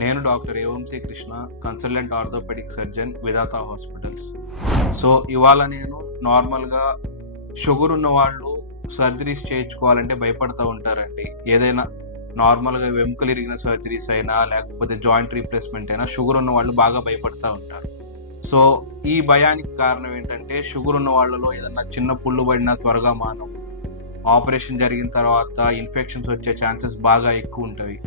నేను డాక్టర్ ఏవంశీ Krishna, consultant orthopaedic surgeon, Vidhata hospitals. So, ఇవాళ నేను నార్మల్‌గా షుగర్ ఉన్నవాళ్ళు సర్జరీస్ చేయించుకోవాలంటే భయపడతా ఉంటారండి. ఏదైనా నార్మల్‌గా వెముకలు ఇరిగిన సర్జరీస్ అయినా, లేకపోతే జాయింట్ రీప్లేస్‌మెంట్ అయినా షుగర్ ఉన్నవాళ్ళు బాగా భయపడతా ఉంటారు. సో, ఈ భయానికి కారణం ఏంటంటే, షుగర్ ఉన్న వాళ్ళలో ఏదన్నా చిన్న పుళ్ళు పడినా త్వరగా మానవు. ఆపరేషన్ జరిగిన తర్వాత ఇన్ఫెక్షన్స్ వచ్చే ఛాన్సెస్ బాగా ఎక్కువుంటవి.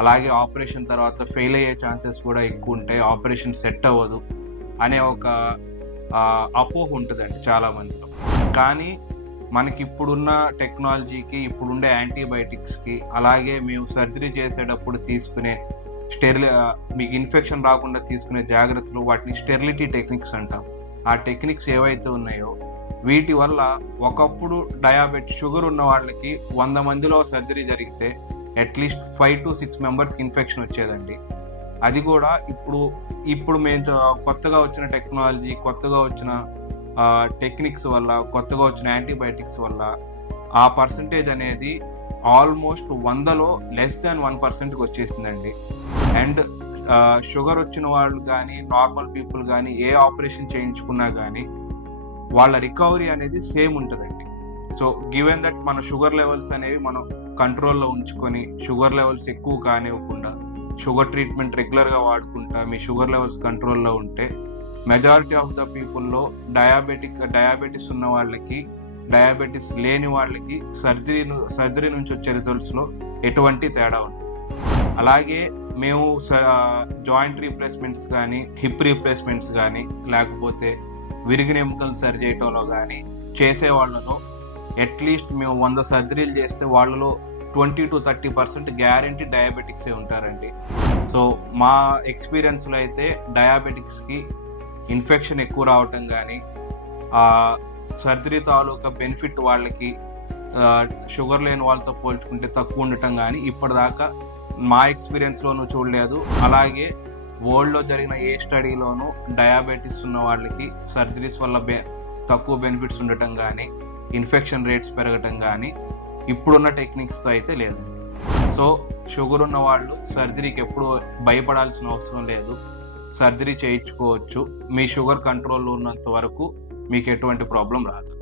అలాగే ఆపరేషన్ తర్వాత ఫెయిల్ అయ్యే ఛాన్సెస్ కూడా ఎక్కువుంటాయి. ఆపరేషన్ సెట్ అవ్వదు అనే ఒక అపోహ ఉంటదండి చాలా మందిలో. కానీ మనకిప్పుడున్న టెక్నాలజీకి, ఇప్పుడుండే యాంటీబయాటిక్స్‌కి, అలాగే మేము సర్జరీ చేసేటప్పుడు తీసుకునే మీకు ఇన్ఫెక్షన్ రాకుండా తీసుకునే జాగ్రత్తలు, వాటిని స్టెరిలిటీ టెక్నిక్స్ అంటాం. ఆ టెక్నిక్స్ ఏవైతే ఉన్నాయో వీటి వల్ల ఒకప్పుడు షుగర్ ఉన్న వాళ్ళకి 100 మందిలో సర్జరీ జరిగితే అట్లీస్ట్ 5-6 మెంబర్స్‌కి ఇన్ఫెక్షన్ వచ్చేదండి. అది కూడా ఇప్పుడు మేము కొత్తగా వచ్చిన టెక్నాలజీ, కొత్తగా వచ్చిన టెక్నిక్స్ వల్ల, కొత్తగా వచ్చిన యాంటీబయాటిక్స్ వల్ల ఆ పర్సెంటేజ్ అనేది ఆల్మోస్ట్ 100లో లెస్ దాన్ 1%కి వచ్చేసిందండి. అండ్ షుగర్ వచ్చిన వాళ్ళు కానీ, నార్మల్ పీపుల్ కానీ ఏ ఆపరేషన్ చేయించుకున్నా కానీ వాళ్ళ రికవరీ అనేది సేమ్ ఉంటదండి. సో, గివెన్ దట్ మన షుగర్ లెవెల్స్ అనేవి మనం కంట్రోల్‌లో ఉంచుకొని, షుగర్ లెవెల్స్ ఎక్కువ కానివ్వకుండా, షుగర్ ట్రీట్మెంట్ రెగ్యులర్‌గా వాడుకుంటా మీ షుగర్ లెవెల్స్ కంట్రోల్‌లో ఉంటే, మెజారిటీ ఆఫ్ ద పీపుల్‌లో డయాబెటిస్ ఉన్న వాళ్ళకి, డయాబెటిస్ లేని వాళ్ళకి సర్జరీ నుంచి వచ్చే రిజల్ట్స్‌లో ఎటువంటి తేడా ఉండదు. అలాగే మేము జాయింట్ రీప్లేస్‌మెంట్స్ కానీ, హిప్ రీప్లేస్‌మెంట్స్ కానీ, లేకపోతే విరిగిన ఎముకలు సరి చేయటంలో కానీ చేసే వాళ్ళలో అట్లీస్ట్ మేము 100 సర్జరీలు చేస్తే వాళ్ళలో 20-30% గ్యారంటీ డయాబెటిక్సే ఉంటారండి. సో, మా ఎక్స్‌పీరియన్స్‌లో అయితే డయాబెటిక్స్‌కి ఇన్ఫెక్షన్ ఎక్కువ రావటం కానీ, సర్జరీ తాలూకా బెనిఫిట్ వాళ్ళకి షుగర్ లేని వాళ్ళతో పోల్చుకుంటే తక్కువ ఉండటం కానీ ఇప్పటిదాకా మా ఎక్స్‌పీరియన్స్‌లోనూ చూడలేదు. అలాగే వరల్డ్‌లో జరిగిన ఏ స్టడీలోనూ డయాబెటిస్ ఉన్న వాళ్ళకి సర్జరీస్ వల్ల తక్కువ బెనిఫిట్స్ ఉండటం కానీ, ఇన్ఫెక్షన్ రేట్స్ పెరగటం కానీ ఇప్పుడున్న టెక్నిక్స్‌తో అయితే లేదు. సో, షుగర్ ఉన్న వాళ్ళు సర్జరీకి ఎప్పుడు భయపడాల్సిన అవసరం లేదు. సర్జరీ చేయించుకోవచ్చు. మీ షుగర్ కంట్రోల్‌లో ఉన్నంత వరకు మీకు ఎటువంటి ప్రాబ్లమ్ రాదు.